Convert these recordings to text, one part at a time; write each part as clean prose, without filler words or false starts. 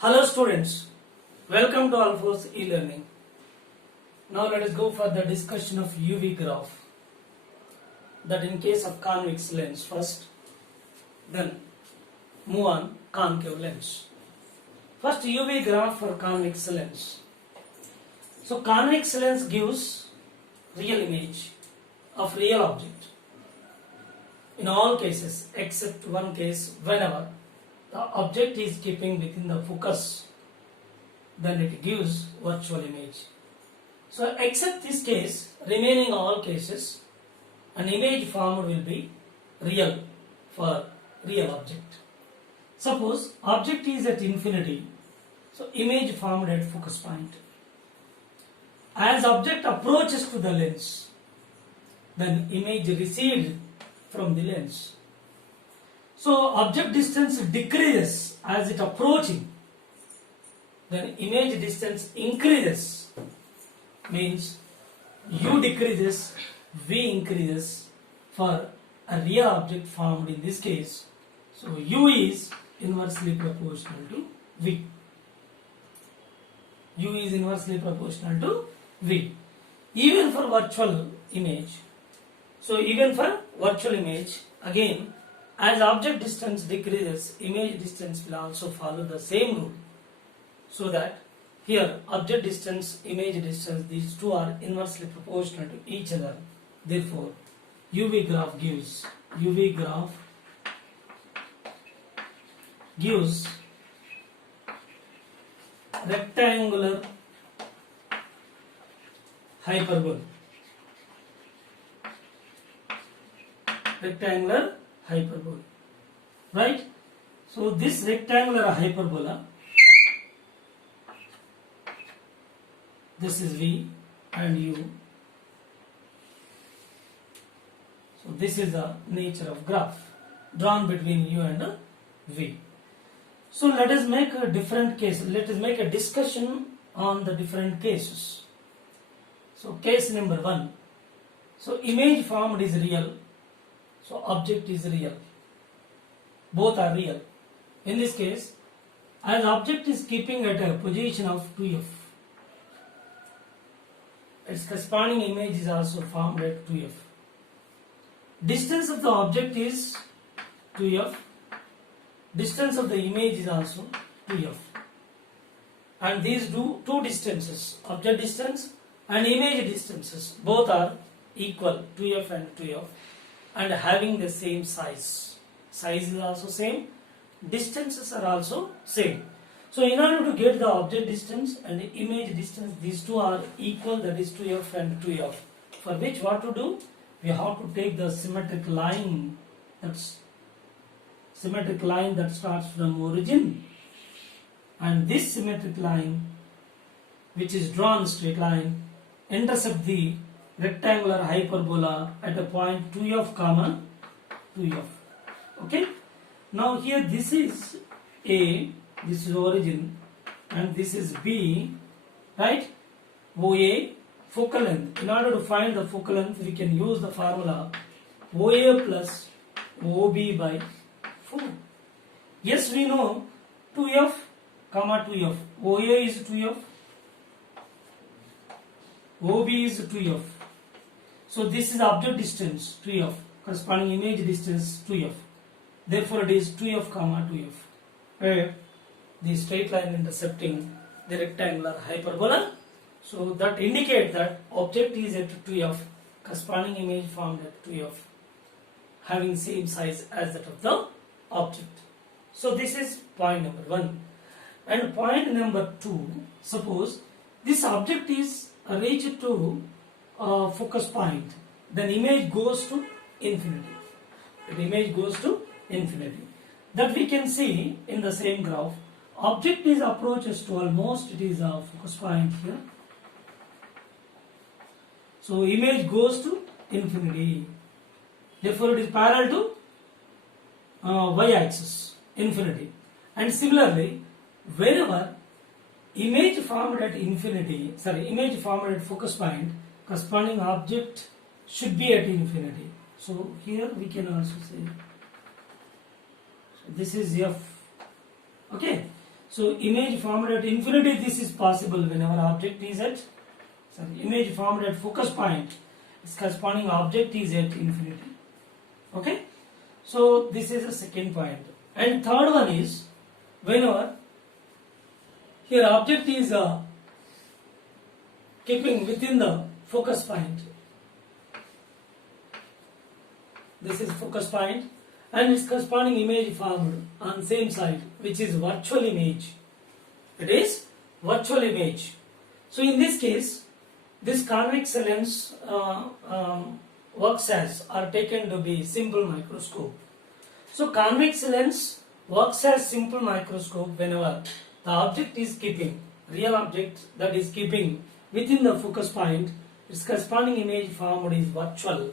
Hello students, welcome to Alphos e-learning. Now let us go for the discussion of UV graph. That in case of convex lens first, then move on concave lens. First UV graph for convex lens. So convex lens gives real image of real object. In all cases except one case, whenever the object is keeping within the focus, then it gives virtual image. So except this case, remaining all cases, an image formed will be real for real object. Suppose object is at infinity, so image formed at focus point. As object approaches to the lens, then image recedes from the lens. So object distance decreases as it approaching, then image distance increases, means u decreases, v increases for a real object formed in this case. So u is inversely proportional to v. U is inversely proportional to v. Even for virtual image, so even for virtual image, again, as object distance decreases, image distance will also follow the same rule. So that here object distance, image distance, these two are inversely proportional to each other. Therefore, UV graph gives rectangular hyperbola. Rectangular hyperbola, right? So this rectangular hyperbola, this is v and u. So this is the nature of graph drawn between u and v. So let us make a different case. Let us make a discussion on the different cases. So case number 1. So image formed is real. So object is real. Both are real. In this case, as object is keeping at a position of 2f, its corresponding image is also formed at 2f. Distance of the object is 2f. Distance of the image is also 2f. And these two distances, object distance and image distances, both are equal, 2f and 2f, and having the same size. Size is also same, distances are also same. So in order to get the object distance and the image distance, these two are equal, that is 2f and 2f. For which what to do? We have to take the symmetric line, that starts from origin, and this symmetric line, which is drawn straight line, intercept the rectangular hyperbola at a point 2f comma 2f. Okay. Now here this is A, this is origin, and this is B, right? OA, focal length. In order to find the focal length, we can use the formula OA plus OB by 4. Yes, we know 2f comma 2f. OA is 2f, OB is 2f. So this is object distance 2f, corresponding image distance 2f. Therefore it is 2f comma 2f, where the straight line intercepting the rectangular hyperbola. So that indicates that object is at 2f, corresponding image formed at 2f, having same size as that of the object. So this is point number 1. And point number 2, suppose this object is reached to focus point, then image goes to infinity. The image goes to infinity. That we can see in the same graph. Object is approaches to almost, it is a focus point here. So image goes to infinity. Therefore it is parallel to y-axis, infinity. And similarly, wherever image formed at focus point, corresponding object should be at infinity. So here we can also say, so this is f. Okay. So image formed at infinity, this is possible whenever object is at, image formed at focus point, its corresponding object is at infinity. Okay, so this is the second point. And third one is whenever here object is keeping within the focus point. This is focus point and its corresponding image formed on same side, which is virtual image. It is virtual image. So in this case, this convex lens works as are taken to be simple microscope. So convex lens works as simple microscope whenever the object is keeping, real object that is keeping within the focus point, its corresponding image formed is virtual.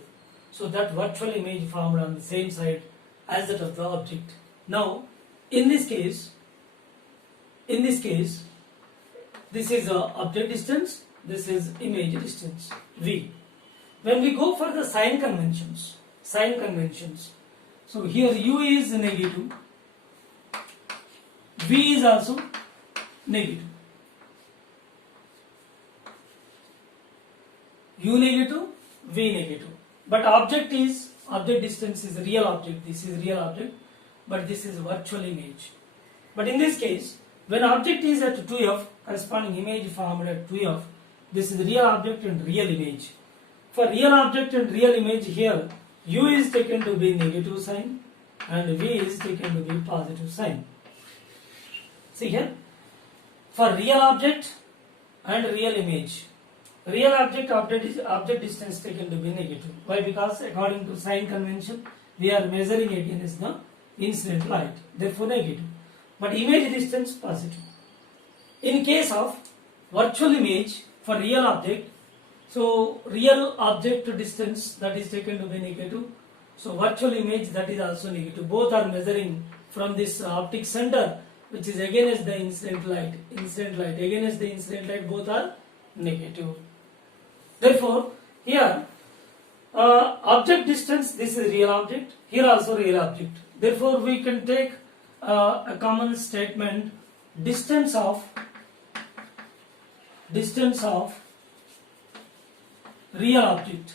So that virtual image formed on the same side as that of the object. Now, in this case, this is object distance, this is image distance, V. When we go for the sign conventions, so here U is negative, V is also negative. U negative, V negative. But object distance is real object, this is real object, but this is virtual image. But in this case, when object is at 2f, corresponding image formed at 2f, this is real object and real image. For real object and real image here, U is taken to be negative sign and V is taken to be positive sign. See here, for real object and real image, real object distance taken to be negative. Why? Because according to sign convention, we are measuring against the incident light, therefore negative. But image distance positive. In case of virtual image for real object, so real object distance that is taken to be negative. So virtual image that is also negative. Both are measuring from this optic center, which is against the incident light. Against the incident light, both are negative. Therefore, here object distance, this is real object, here also real object. Therefore, we can take a common statement, distance of real object,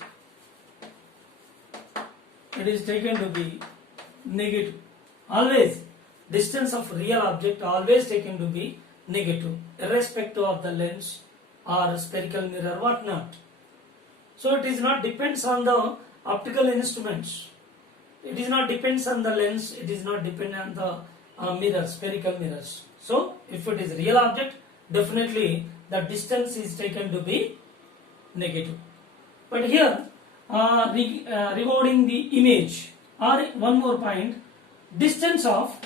it is taken to be negative. Always distance of real object always taken to be negative, irrespective of the lens or spherical mirror, what not. So it is not depends on the optical instruments. It is not depends on the lens. It is not dependent on the mirror, spherical mirrors. So if it is real object, definitely the distance is taken to be negative. But here regarding the image, or one more point, distance of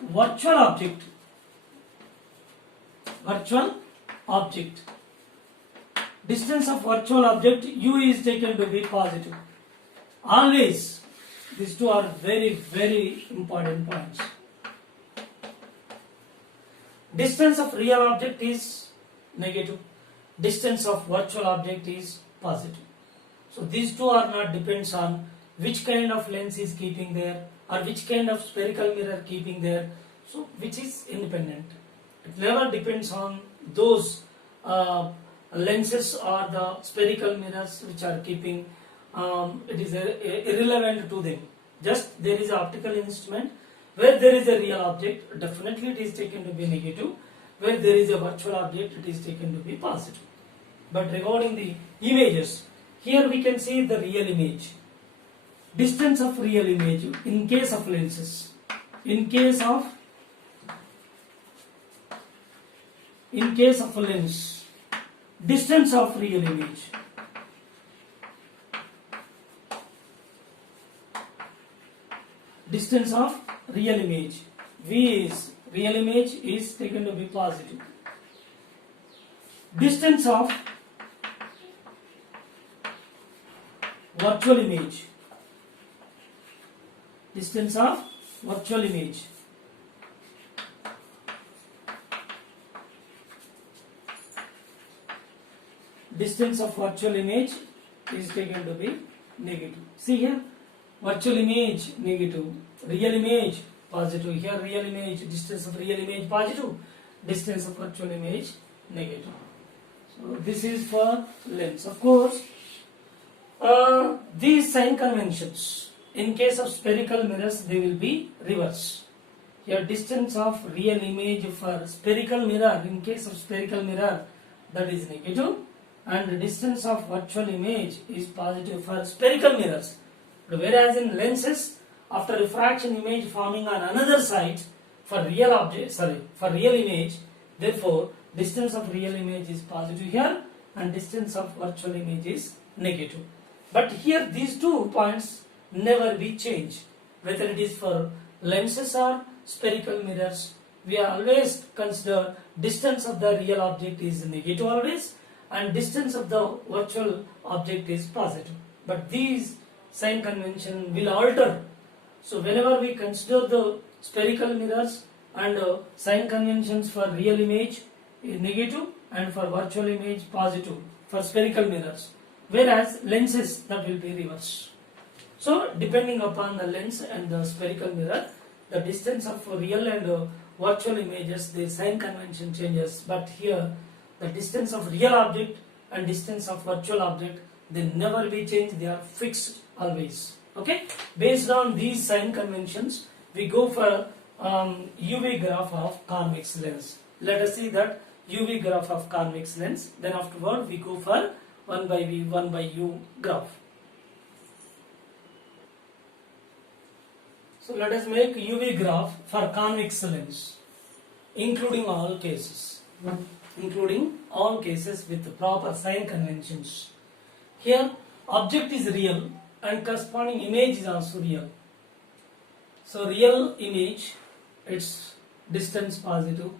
virtual object. Distance of virtual object U is taken to be positive. Always these two are very, very important points. Distance of real object is negative. Distance of virtual object is positive. So these two are not depends on which kind of lens is keeping there or which kind of spherical mirror keeping there. So which is independent. It never depends on those lenses or the spherical mirrors which are keeping. It is irrelevant to them. Just there is an optical instrument where there is a real object, definitely it is taken to be negative. Where there is a virtual object, it is taken to be positive. But regarding the images, here we can see the real image. Distance of real image in case of lenses. In case of lens, distance of real image. Distance of real image. V is real image is taken to be positive. Distance of virtual image. Distance of virtual image. Distance of virtual image is taken to be negative. See here, virtual image negative, real image positive. Here real image, distance of real image positive, distance of virtual image negative. So this is for lens. Of course, these sign conventions, in case of spherical mirrors, they will be reversed. Here distance of real image for spherical mirror, in case of spherical mirror, that is negative, and the distance of virtual image is positive for spherical mirrors. Whereas in lenses, after refraction image forming on another side for real object, for real image, therefore distance of real image is positive here and distance of virtual image is negative. But here these 2 points never be changed. Whether it is for lenses or spherical mirrors, we always consider distance of the real object is negative always and distance of the virtual object is positive. But these sign convention will alter. So whenever we consider the spherical mirrors and sign conventions for real image is negative and for virtual image positive for spherical mirrors, whereas lenses that will be reversed. So depending upon the lens and the spherical mirror, the distance of real and virtual images, the sign convention changes, but here the distance of real object and distance of virtual object, they never be changed, they are fixed always. Okay, based on these sign conventions, we go for UV graph of convex lens. Let us see that UV graph of convex lens, then afterward we go for 1 by V, 1 by U graph. So let us make UV graph for convex lens, including all cases with the proper sign conventions. Here object is real and corresponding image is also real. So real image, its distance positive,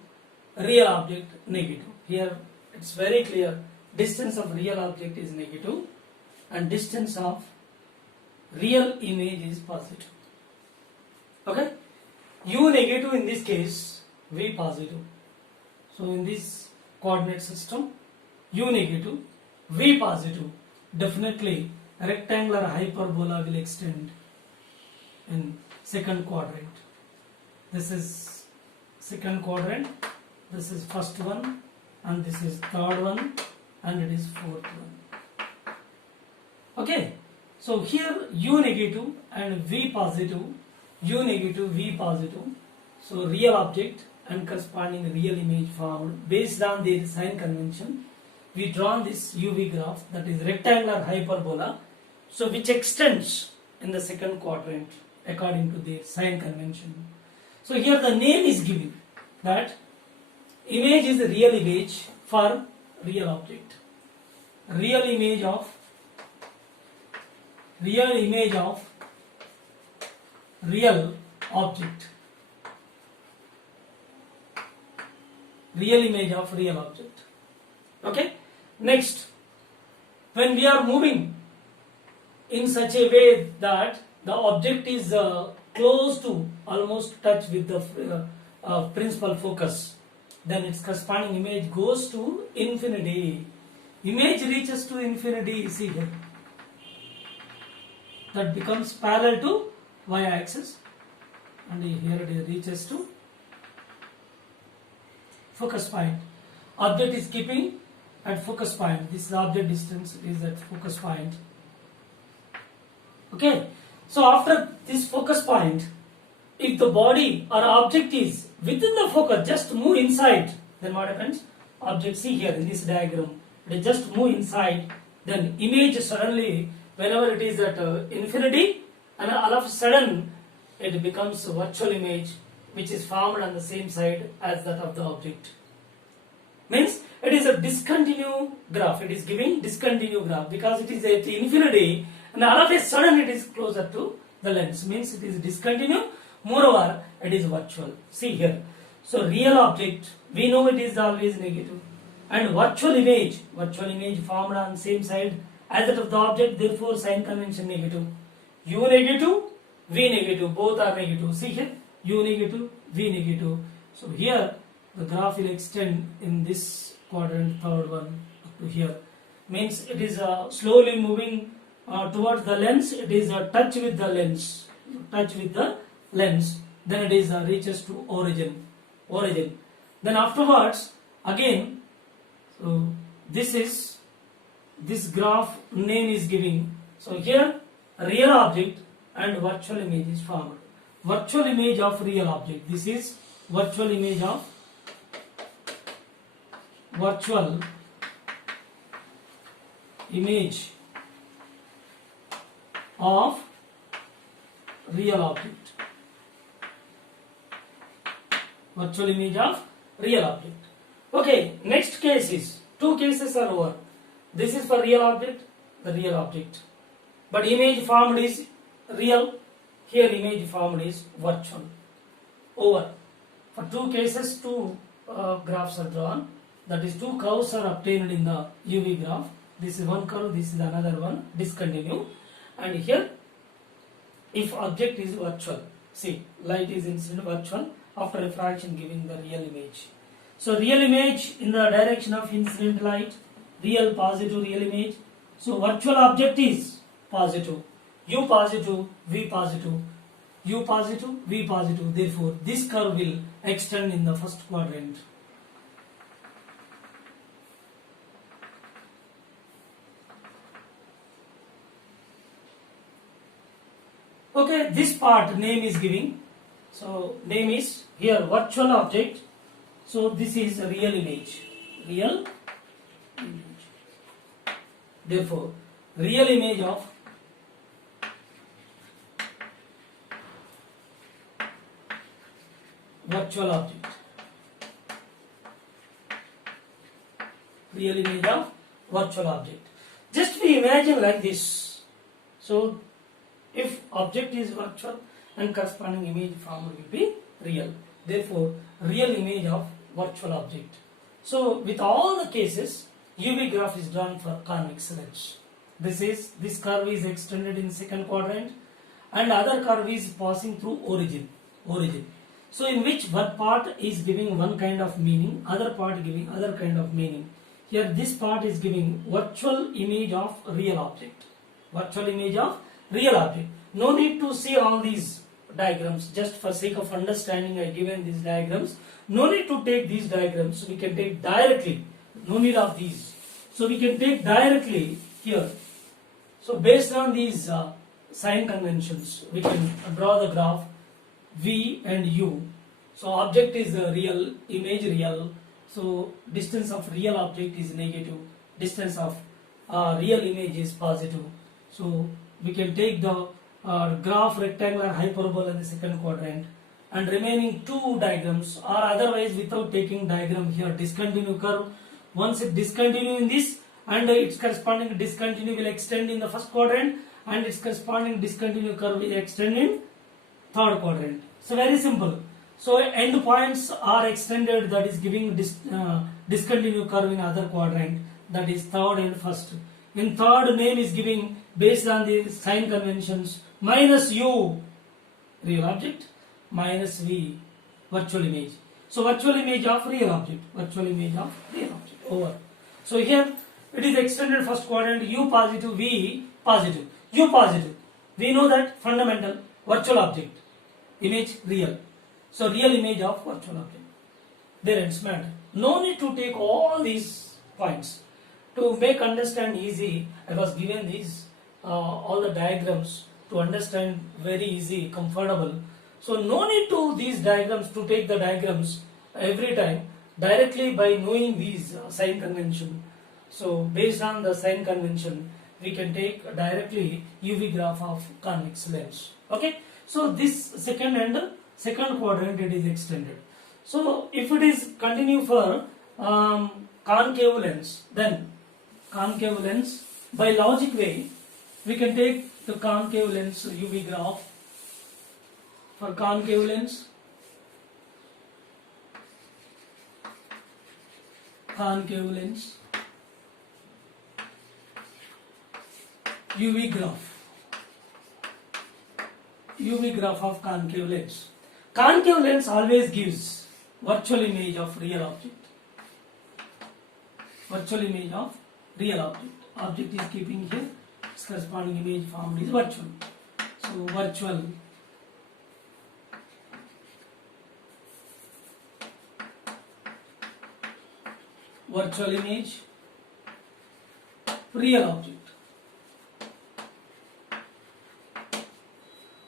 real object negative. Here it's very clear, distance of real object is negative and distance of real image is positive. Okay, U negative in this case, V positive. So in this coordinate system, U negative, V positive, definitely rectangular hyperbola will extend in second quadrant. This is second quadrant, this is first one, and this is third one, and it is fourth one. Okay, so here U negative and V positive, U negative, V positive, so real object and corresponding real image formed based on their sign convention. We draw this UV graph, that is rectangular hyperbola, so which extends in the second quadrant according to their sign convention. So here the name is given that image is the real image for real object. Real image of real object. Real image of real object. Okay. Next, when we are moving in such a way that the object is close to, almost touch with the principal focus, then its corresponding image goes to infinity. Image reaches to infinity, see here. That becomes parallel to y-axis, and here it reaches to focus point. Object is keeping at focus point. This object distance is at focus point. Okay, so after this focus point, if the body or object is within the focus, just move inside, then what happens? Object, see here in this diagram, it just move inside, then image suddenly, whenever it is at infinity, and all of a sudden it becomes a virtual image which is formed on the same side as that of the object. Means it is a discontinuous graph, it is giving discontinuous graph because it is at infinity and all of a sudden it is closer to the lens, means it is discontinuous, moreover it is virtual. See here, so real object, we know it is always negative, and virtual image formed on same side as that of the object, therefore sign convention negative. U negative, V negative, both are negative. See here, U negative, V negative. So here the graph will extend in this quadrant, third one up to here. Means it is slowly moving towards the lens. It is a touch with the lens. then it is reaches to origin. Then afterwards again, so this graph name is giving. So here real object and virtual image is formed. Virtual image of real object. This is virtual image of real object. Virtual image of real object. Okay, next case is, two cases are over. This is for real object, the real object. But image formed is real, here image formed is virtual. Over. For two cases, two graphs are drawn. That is, two curves are obtained in the UV graph. This is one curve, this is another one, discontinue. And here, if object is virtual, see, light is incident virtual, after refraction giving the real image. So real image in the direction of incident light, real positive real image. So virtual object is positive, U positive, V positive, U positive, V positive. Therefore, this curve will extend in the first quadrant. Okay, this part name is giving. So name is here virtual object. So this is a real image. Real image. Therefore, real image of virtual object. Real image of virtual object. Just we imagine like this. So if object is virtual and corresponding image formed will be real. Therefore, real image of virtual object. So with all the cases, UV graph is drawn for convex lens. This curve is extended in second quadrant, and other curve is passing through origin. So in which one part is giving one kind of meaning, other part giving other kind of meaning. Here this part is giving virtual image of real object. Virtual image of real object. No need to see all these diagrams. Just for sake of understanding, I given these diagrams. No need to take these diagrams. We can take directly. No need of these. So we can take directly here. So based on these sign conventions, we can draw the graph V and U. So object is real, image real. So distance of real object is negative. Distance of real image is positive. So we can take the graph rectangular hyperbola in the second quadrant, and remaining two diagrams, or otherwise without taking diagram here, discontinue curve. Once it discontinue in this, and its corresponding discontinue will extend in the first quadrant, and its corresponding discontinue curve will extend in third quadrant. So very simple. So end points are extended, that is giving discontinue curve in other quadrant, that is third and first. In third, name is giving based on the sign conventions, minus U real object, minus V virtual image. So virtual image of real object, virtual image of real object, over. So here it is extended first quadrant, U positive, V positive, U positive. We know that fundamental virtual object, image real. So real image of virtual object. There ends matter. No need to take all these points. To make understand easy, I was given these all the diagrams to understand very easy, comfortable. So no need to these diagrams to take the diagrams every time, directly by knowing these sign convention. So based on the sign convention, we can take directly UV graph of convex lens. Okay. So this second quadrant it is extended. So if it is continue for concave lens, then concave lens, by logic way, we can take the concave lens UV graph for concave lens. Concave lens UV graph of concave lens. Concave lens always gives virtual image of real object. Virtual image of real object. Object is keeping here, its corresponding image formed is virtual. So virtual virtual image, real object.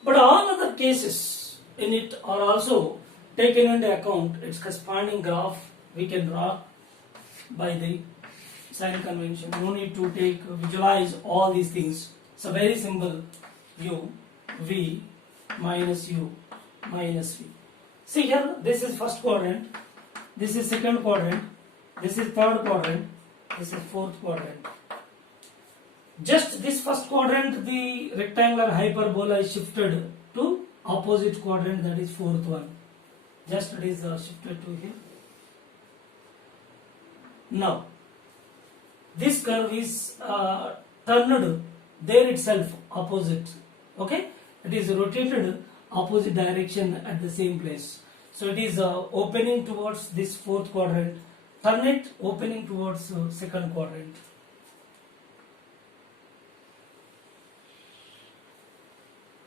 But all other cases in it are also taken into account. Its corresponding graph we can draw by the sign convention. No need to visualize all these things. It's a very simple u, v minus u minus v. See here, this is first quadrant, this is second quadrant, this is third quadrant, this is fourth quadrant. Just this first quadrant, the rectangular hyperbola is shifted to opposite quadrant, that is fourth one. Just it is shifted to here. Now, this curve is turned there itself opposite. Okay, it is rotated opposite direction at the same place. So it is opening towards this fourth quadrant. Turn it, opening towards second quadrant.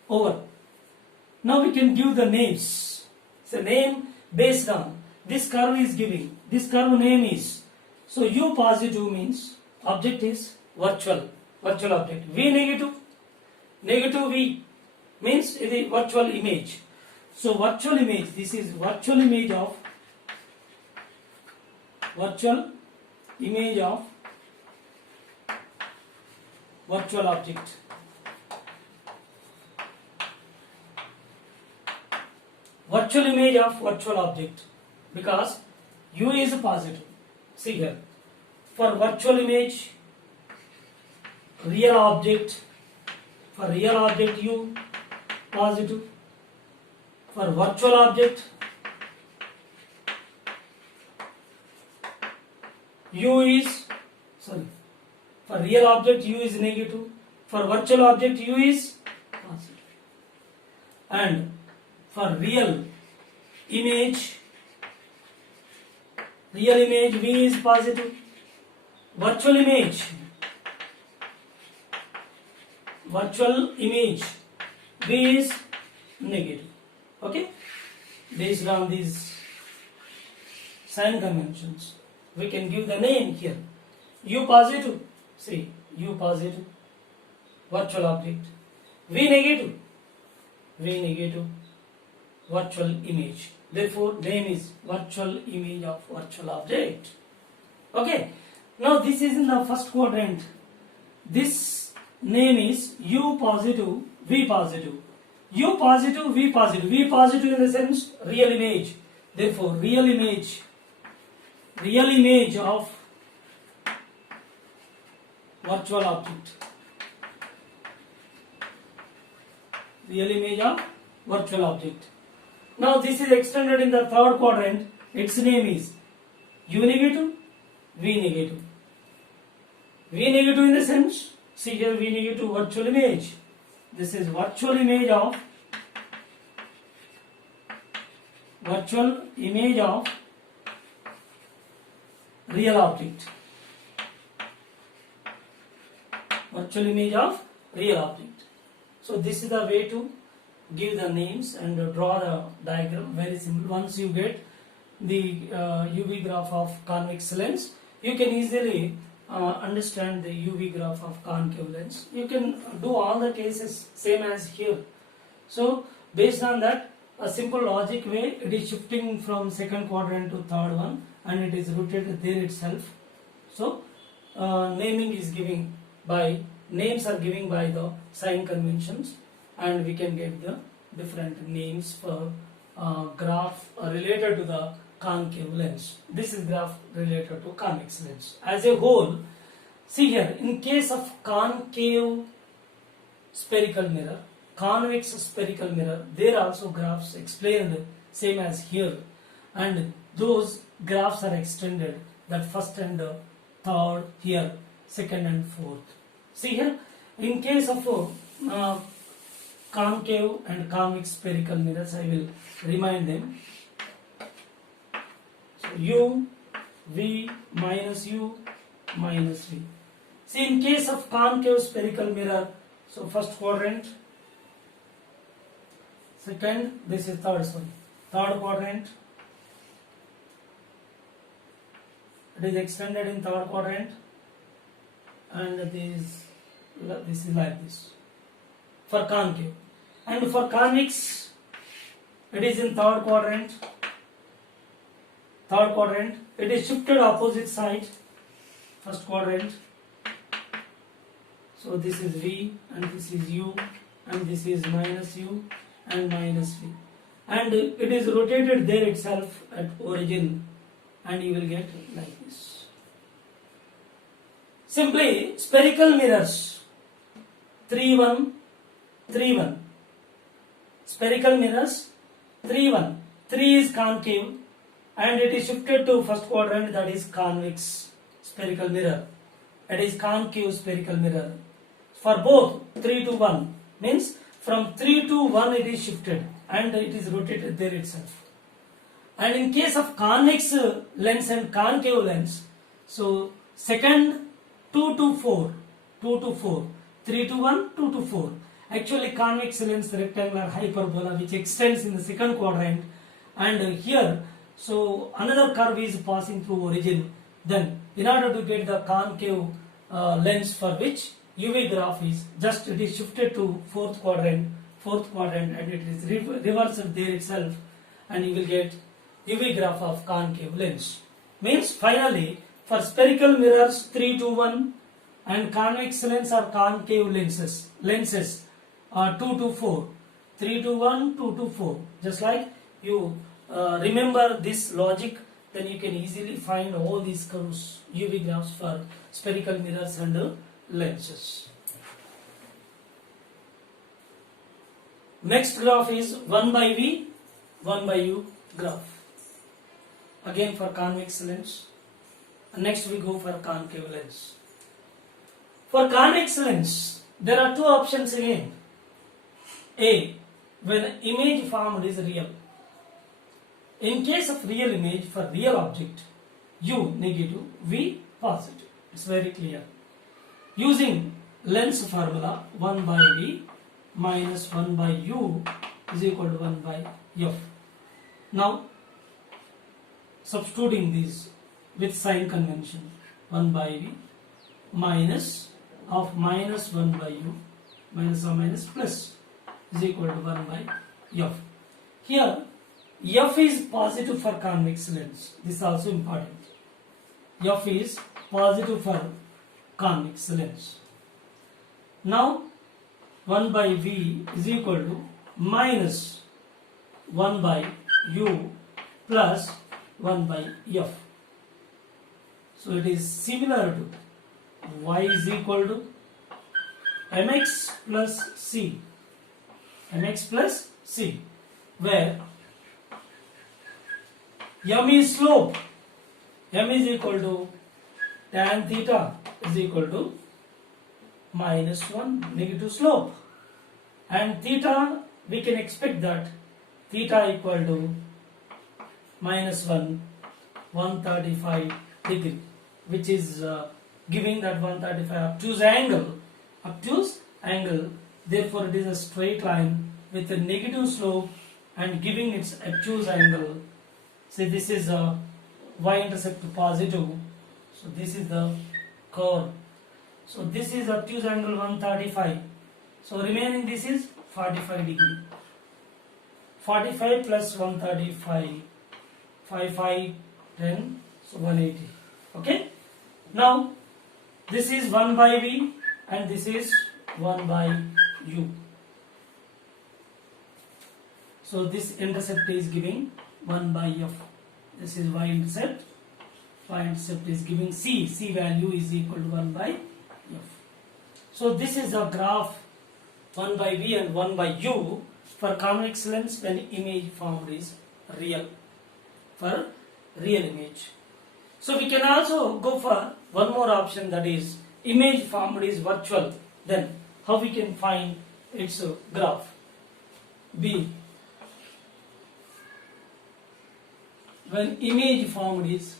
Over. Now we can give the names. So name based on this curve is giving. This curve name is. So U positive means object is virtual object. V negative V means the virtual image. So virtual image, this is virtual image of virtual object. Virtual image of virtual object, because U is positive. See here, for virtual image, real object, for real object U positive, for virtual object U is, for real object U is negative, for virtual object U is positive, and for real image V is positive, virtual image V is negative. Okay, based on these sign conventions, we can give the name here. U positive, see, U positive, virtual object. V negative, virtual image. Therefore, name is virtual image of virtual object. Okay. Now this is in the first quadrant. This name is U positive, V positive. U positive, V positive. V positive in the sense real image. Therefore, real image of virtual object. Real image of virtual object. Now this is extended in the third quadrant. Its name is U negative, V negative. V negative in the sense, see here, V negative virtual image. This is virtual image of real object. Virtual image of real object. So this is the way to give the names and draw the diagram. Very simple. Once you get the UV graph of convex lens, you can easily understand the UV graph of concave lens. You can do all the cases same as here. So based on that, a simple logic way, it is shifting from second quadrant to third one, and it is rotated there itself. So names are given by the sign conventions, and we can get the different names for graph related to the concave lens. This is graph related to convex lens. As a whole, see here, in case of concave spherical mirror, convex spherical mirror, there also graphs explained same as here, and those graphs are extended, that first and third, here second and fourth. See here, in case of concave and convex spherical mirrors, I will remind them. So U, V minus U minus V. See, in case of concave spherical mirror, so first quadrant, second, this is third quadrant, it is extended in third quadrant, and this is like this for concave, and for convex it is in third quadrant. It is shifted opposite side, first quadrant. So this is V and this is U and this is minus U and minus V, and it is rotated there itself at origin, and you will get like this. Simply spherical mirrors 3 1 3 1. Spherical mirrors 3 1. 3 is concave and it is shifted to first quadrant, that is convex spherical mirror. It is concave spherical mirror. For both 3 to 1 means from 3 to 1 it is shifted and it is rotated there itself. And in case of convex lens and concave lens, so second 2 to 4, 3 to 1, 2 to 4. Actually convex lens rectangular hyperbola which extends in the second quadrant, and here so another curve is passing through origin. Then in order to get the concave lens for which UV graph is just, it is shifted to fourth quadrant and it is reversed there itself, and you will get UV graph of concave lens. Means finally for spherical mirrors 3 to 1 and convex lens or concave lenses 2 to 4, 3 to 1, 2 to 4. Just like you remember this logic, then you can easily find all these curves, UV graphs for spherical mirrors and lenses. Next graph is 1 by V, 1 by U graph. Again for convex lens. Next we go for concave lens. For convex lens, there are two options again. A, when image formed is real. In case of real image, for real object, U negative, V positive. It's very clear. Using lens formula, 1 by V minus 1 by U is equal to 1 by F. Now, substituting these with sign convention, 1 by V minus of minus 1 by U minus or minus plus is equal to 1 by F. Here F is positive for convex lens. This is also important. F is positive for convex lens. Now 1 by V is equal to minus 1 by U plus 1 by F. So it is similar to Y is equal to mx plus c, where m is slope, m is equal to tan theta is equal to minus 1 negative slope, and theta we can expect that theta equal to minus 135 degree, which is giving that 135 obtuse angle. Therefore it is a straight line with a negative slope and giving its obtuse angle. See, this is a y-intercept positive, so this is the curve. So this is obtuse angle 135, so remaining this is 45 degree. 45 plus 135, 5, 10, so 180. Okay. Now this is 1 by V and this is 1 by U. So this intercept is giving 1 by F. This is y-intercept. Y-intercept is giving C. C value is equal to 1 by F. So this is a graph 1 by V and 1 by U for convex lens when image formed is real. For real image. So we can also go for one more option, that is image formed is virtual. Then how we can find its graph? B. When image formed is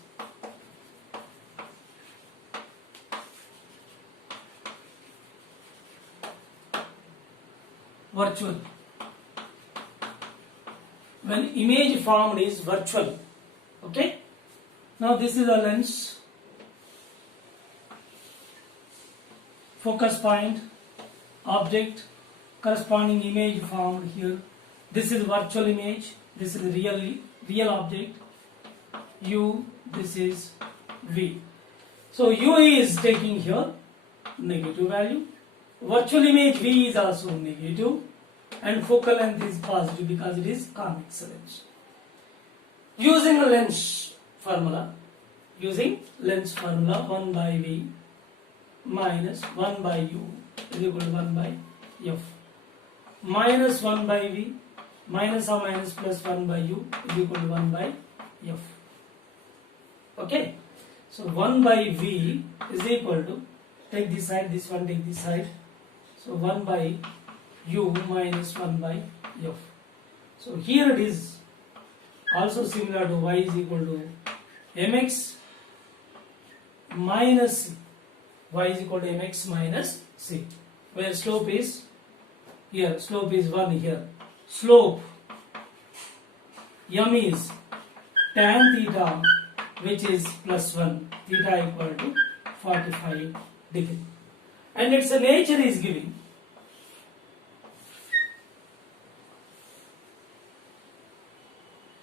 virtual. When image formed is virtual. Okay. Now this is a lens focus point, object, corresponding image formed here. This is virtual image, this is real object, U, this is V. So U is taking here negative value, virtual image V is also negative, and focal length is positive because it is convex lens. Using a lens formula, 1 by V minus 1 by U is equal to 1 by F. Minus 1 by V minus or minus plus 1 by U is equal to 1 by F. Okay. So 1 by V is equal to, take this side, this one take this side. So 1 by U minus 1 by F. So here it is also similar to y is equal to mx minus y is equal to mx minus c, where slope is here, slope is 1 here. Slope m is tan theta, which is plus 1, theta equal to 45 degree, and its nature is giving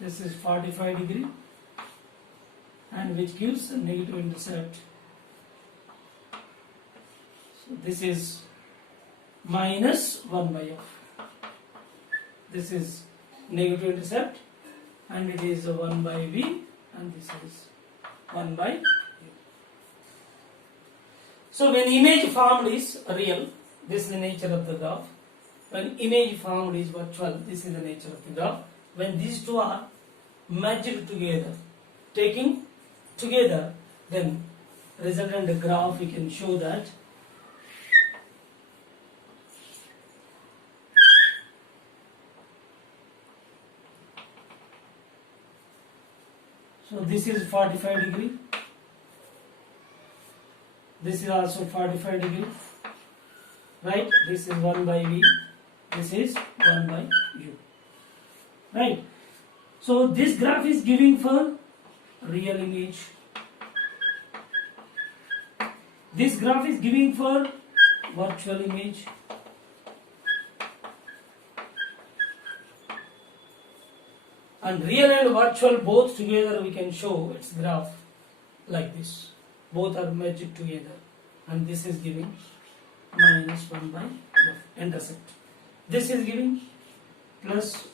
this is 45 degree, and which gives a negative intercept. So this is minus 1 by f. This is negative intercept, and it is 1 by v, and this is 1 by u. So when image formed is real, this is the nature of the graph. When image formed is virtual, this is the nature of the graph. When these two are merged together, taking together, then resultant graph we can show that so this is 45 degree, this is also 45 degree, right? This is 1 by V, this is 1 by U, right? So this graph is giving for real image, this graph is giving for virtual image, and real and virtual both together we can show its graph like this. Both are merged together, and this is giving minus 1 by f intercept. This is giving plus